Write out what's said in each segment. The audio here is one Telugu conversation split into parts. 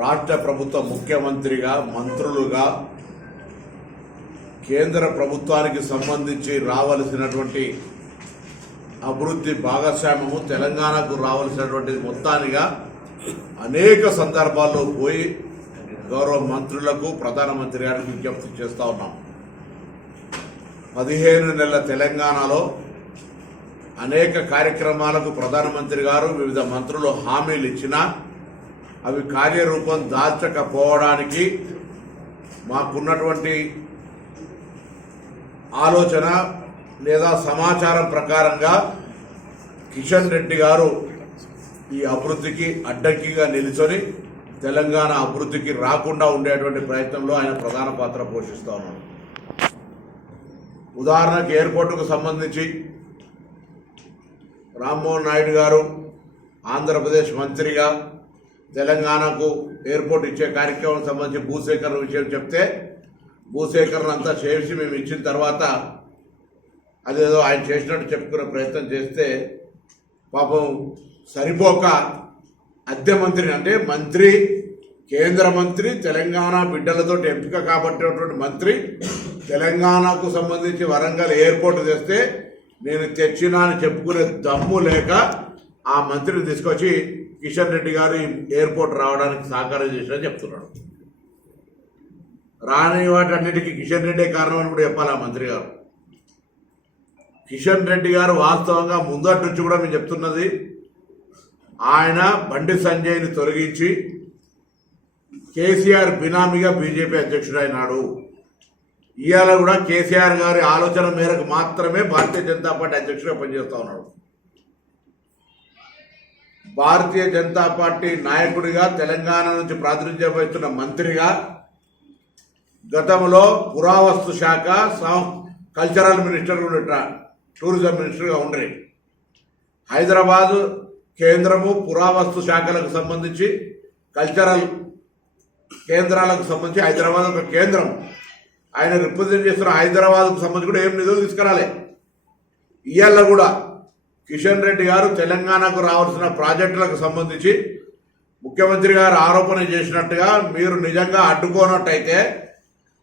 రాష్ట్ర ప్రభుత్వ ముఖ్యమంత్రిగా మంత్రులుగా కేంద్ర ప్రభుత్వానికి సంబంధించి రావాల్సినటువంటి అభివృద్ధి భాగస్వామ్యము తెలంగాణకు రావాల్సినటువంటి మొత్తానిగా అనేక సందర్భాల్లో పోయి గౌరవ మంత్రులకు ప్రధానమంత్రి గారికి విజ్ఞప్తి చేస్తూ ఉన్నాం. 15 నెలల తెలంగాణలో అనేక కార్యక్రమాలకు ప్రధానమంత్రి గారు వివిధ మంత్రులు హామీలు ఇచ్చినా అవి కార్యరూపం దాల్చకపోవడానికి మాకున్నటువంటి ఆలోచన లేదా సమాచారం ప్రకారంగా కిషన్ రెడ్డి గారు ఈ అభివృద్ధికి అడ్డంకిగా నిలిచొని తెలంగాణ అభివృద్ధికి రాకుండా ఉండేటువంటి ప్రయత్నంలో ఆయన ప్రధాన పాత్ర పోషిస్తూ ఉన్నారు. ఉదాహరణకు ఎయిర్పోర్టుకు సంబంధించి రామ్మోహన్ నాయుడు గారు ఆంధ్రప్రదేశ్ మంత్రిగా తెలంగాణకు ఎయిర్పోర్ట్ ఇచ్చే కార్యక్రమం సంబంధించి భూసేకరణ విషయం చెప్తే భూసేకరణ అంతా చేసి మేము ఇచ్చిన తర్వాత అదేదో ఆయన చేసినట్టు చెప్పుకునే ప్రయత్నం చేస్తే పాపం సరిపోక అద్దె మంత్రిని అంటే మంత్రి కేంద్ర మంత్రి తెలంగాణ బిడ్డలతో ఎంపిక కాబట్టినటువంటి మంత్రి తెలంగాణకు సంబంధించి వరంగల్ ఎయిర్పోర్ట్ తెస్తే నేను తెచ్చినా అని చెప్పుకునే దమ్ము లేక ఆ మంత్రిని తీసుకొచ్చి కిషన్ రెడ్డి గారు ఎయిర్పోర్ట్ రావడానికి సహకారం చేసినా చెప్తున్నాడు. రాని వాటన్నిటికీ కిషన్ రెడ్డి కారణం అని కూడా చెప్పాలి ఆ మంత్రి గారు. కిషన్ రెడ్డి గారు వాస్తవంగా ముందటి నుంచి కూడా మేము చెప్తున్నది ఆయన బండి సంజయ్ని తొలగించి కేసీఆర్ బినామీగా బీజేపీ అధ్యక్షుడు అయినాడు. ఇవాళ కూడా కేసీఆర్ గారి ఆలోచన మేరకు మాత్రమే భారతీయ జనతా పార్టీ అధ్యక్షుడిగా పనిచేస్తూ ఉన్నాడు. భారతీయ జనతా పార్టీ నాయకుడిగా తెలంగాణ నుంచి ప్రాతినిధ్యం వహిస్తున్న మంత్రిగా గతంలో పురావస్తు శాఖ కల్చరల్ మినిస్టర్ టూరిజం మినిస్టర్గా ఉండ్రి. హైదరాబాద్ కేంద్రము పురావస్తు శాఖలకు సంబంధించి కల్చరల్ కేంద్రాలకు సంబంధించి హైదరాబాద్ ఒక కేంద్రం. ఆయన రిప్రజెంట్ చేస్తున్న హైదరాబాద్కు సంబంధించి కూడా ఏం నిధులు తీసుకురాలే. ఇవాళ కూడా కిషన్ రెడ్డి గారు తెలంగాణకు రావాల్సిన ప్రాజెక్టులకు సంబంధించి ముఖ్యమంత్రి గారు ఆరోపణ చేసినట్టుగా మీరు నిజంగా అడ్డుకోనట్టయితే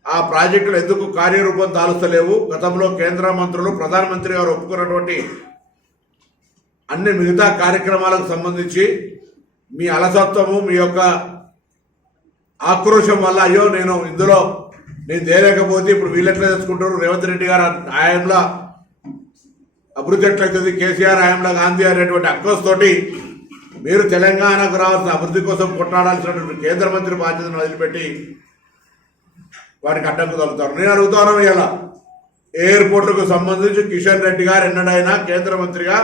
ఆ ప్రాజెక్టులు ఎందుకు కార్యరూపం దాలుస్తలేవు? గతంలో కేంద్ర మంత్రులు ప్రధానమంత్రి గారు ఒప్పుకున్నటువంటి అన్ని మిగతా కార్యక్రమాలకు సంబంధించి మీ అలసత్వము మీ యొక్క ఆక్రోశం వల్ల అయ్యో నేను ఇందులో తేలేకపోతే ఇప్పుడు వీళ్ళెట్లా తెచ్చుకుంటారు, రేవంత్ రెడ్డి గారు హయాంలో అభివృద్ధి ఎట్లయితుంది, కేసీఆర్ హయాంలో గాంధీ అనేటువంటి అక్రోశతోటి మీరు తెలంగాణకు రావాల్సిన అభివృద్ధి కోసం కొట్లాడాల్సినటువంటి కేంద్ర మంత్రి బాధ్యతను వదిలిపెట్టి వాటికి అడ్డంకు తగ్గుతారు. నేను అడుగుతాను, ఇలా ఎయిర్పోర్టుకు సంబంధించి కిషన్ రెడ్డి గారు ఎన్నడైనా కేంద్ర మంత్రిగా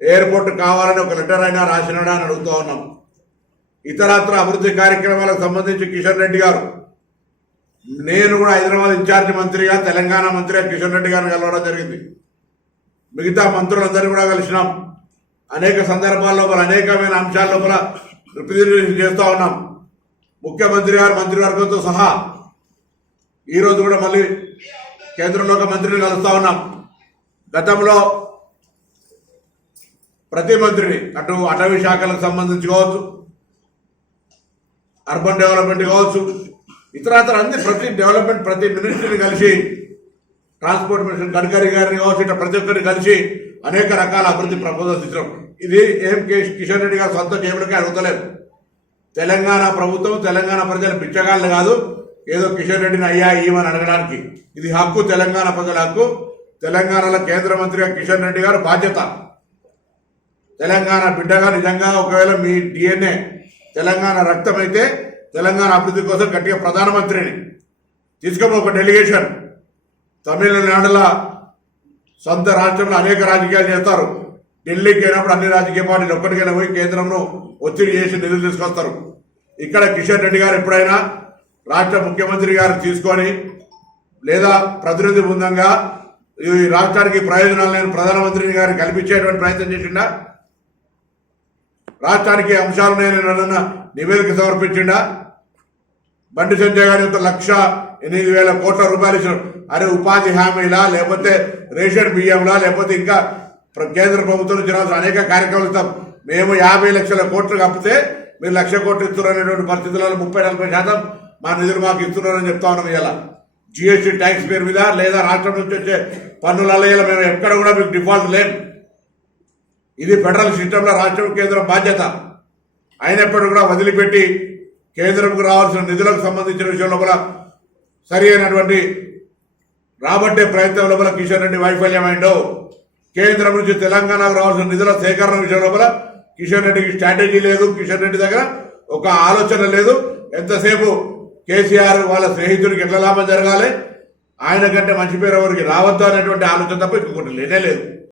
ఎయిర్పోర్ట్ కావాలని ఒక లెటర్ అయినా రాసినాడా అని అడుగుతూ ఉన్నాం. ఇతరత్ర అభివృద్ధి కార్యక్రమాలకు సంబంధించి కిషన్ రెడ్డి గారు, నేను కూడా హైదరాబాద్ ఇన్ఛార్జి మంత్రిగా తెలంగాణ మంత్రిగా కిషన్ రెడ్డి గారిని కలవడం జరిగింది. మిగతా మంత్రులందరినీ కూడా కలిసినాం. అనేక సందర్భాల లోపల అనేకమైన అంశాల లోపల రిప్రజెంటేషన్ చేస్తూ ఉన్నాం. ముఖ్యమంత్రి గారు మంత్రివర్గంతో సహా ఈరోజు కూడా మళ్ళీ కేంద్రంలో ఒక మంత్రిని కలుస్తూ ఉన్నాం. గతంలో ప్రతి మంత్రిని అటు అటవీ శాఖలకు సంబంధించి కావచ్చు, అర్బన్ డెవలప్మెంట్ కావచ్చు, ఇతరత్ర అన్ని ప్రతి డెవలప్మెంట్ ప్రతి మినిస్ట్రీని కలిసి ట్రాన్స్పోర్ట్ మినిస్టర్ గడ్కరీ గారిని కావచ్చు, ఇట్లా ప్రతి ఒక్కరిని కలిసి అనేక రకాల అభివృద్ధి ప్రపోజల్స్ ఇచ్చినాం. ఇది ఏం కిషన్ రెడ్డి గారు సొంత జేబులకే అడుగుతలేదు. తెలంగాణ ప్రభుత్వం తెలంగాణ ప్రజల పిచ్చగాళ్ళు కాదు, ఏదో కిషన్ రెడ్డిని అయ్యా ఇవ్వని అడగడానికి. ఇది హక్కు, తెలంగాణ ప్రజల హక్కు. తెలంగాణలో కేంద్ర మంత్రిగా కిషన్ రెడ్డి గారు బాధ్యత. తెలంగాణ బిడ్డగా నిజంగా ఒకవేళ మీ డిఎన్ఏ తెలంగాణ రక్తం అయితే తెలంగాణ అభివృద్ధి కోసం గట్టిగా ప్రధానమంత్రిని తీసుకొని ఒక డెలిగేషన్ తమిళనాడులో సొంత రాష్ట్రంలో అనేక రాజకీయాలు చేస్తారు. ఢిల్లీకి అయినప్పుడు అన్ని రాజకీయ పార్టీలు ఒక్కటికైనా పోయి కేంద్రంలో ఒత్తిడి చేసి నిధులు తీసుకొస్తారు. ఇక్కడ కిషన్ రెడ్డి గారు ఎప్పుడైనా రాష్ట్ర ముఖ్యమంత్రి గారు తీసుకొని లేదా ప్రతినిధి బృందంగా ఈ రాష్ట్రానికి ప్రయోజనాలు లేని ప్రధానమంత్రి గారిని కల్పించేటువంటి ప్రయత్నం చేసిండా? రాష్ట్రానికి అంశాలు నేను నివేదిక సమర్పించిండా? బండి సంజయ్ గారి యొక్క 1,08,000 కోట్ల రూపాయలు ఇచ్చిన అరే ఉపాధి హామీలా, లేకపోతే రేషన్ బియ్యంలా, లేకపోతే ఇంకా కేంద్ర ప్రభుత్వం నుంచి అనేక కార్యక్రమాలు ఇస్తాం. మేము 50 లక్షల కోట్లు కప్పితే మీరు 1,00,000 కోట్లు ఇస్తున్నారనేటువంటి పరిస్థితులలో 30-40% మా నిధులు మాకు ఇస్తున్నారని చెప్తా ఉన్నాం. ఇలా జిఎస్టీ ట్యాక్స్ పేరు మీద లేదా రాష్ట్రం నుంచి వచ్చే పన్నులలో ఇలా మేము ఎక్కడ కూడా మీకు డిఫాల్ట్ లేం. ఇది ఫెడరల్ సిస్టంలో రాష్ట్రం కేంద్రం బాధ్యత అయినప్పుడు కూడా వదిలిపెట్టి కేంద్రంకు రావాల్సిన నిధులకు సంబంధించిన విషయంలో కూడా సరి అయినటువంటి రాబట్టే ప్రయత్నం లోపల కిషన్ రెడ్డి వైఫల్యమైందో, కేంద్రం నుంచి తెలంగాణకు రావాల్సిన నిధుల సేకరణ విషయం లోపల కిషన్ రెడ్డికి స్ట్రాటజీ లేదు, కిషన్ రెడ్డి దగ్గర ఒక ఆలోచన లేదు. ఎంతసేపు కేసీఆర్ వాళ్ళ స్నేహితుడికి ఎట్లా లాభం జరగాలి, ఆయన కంటే మంచి పేరు ఎవరికి రావద్దు అనేటువంటి ఆలోచన తప్ప ఇంకొకటి లేనే లేదు.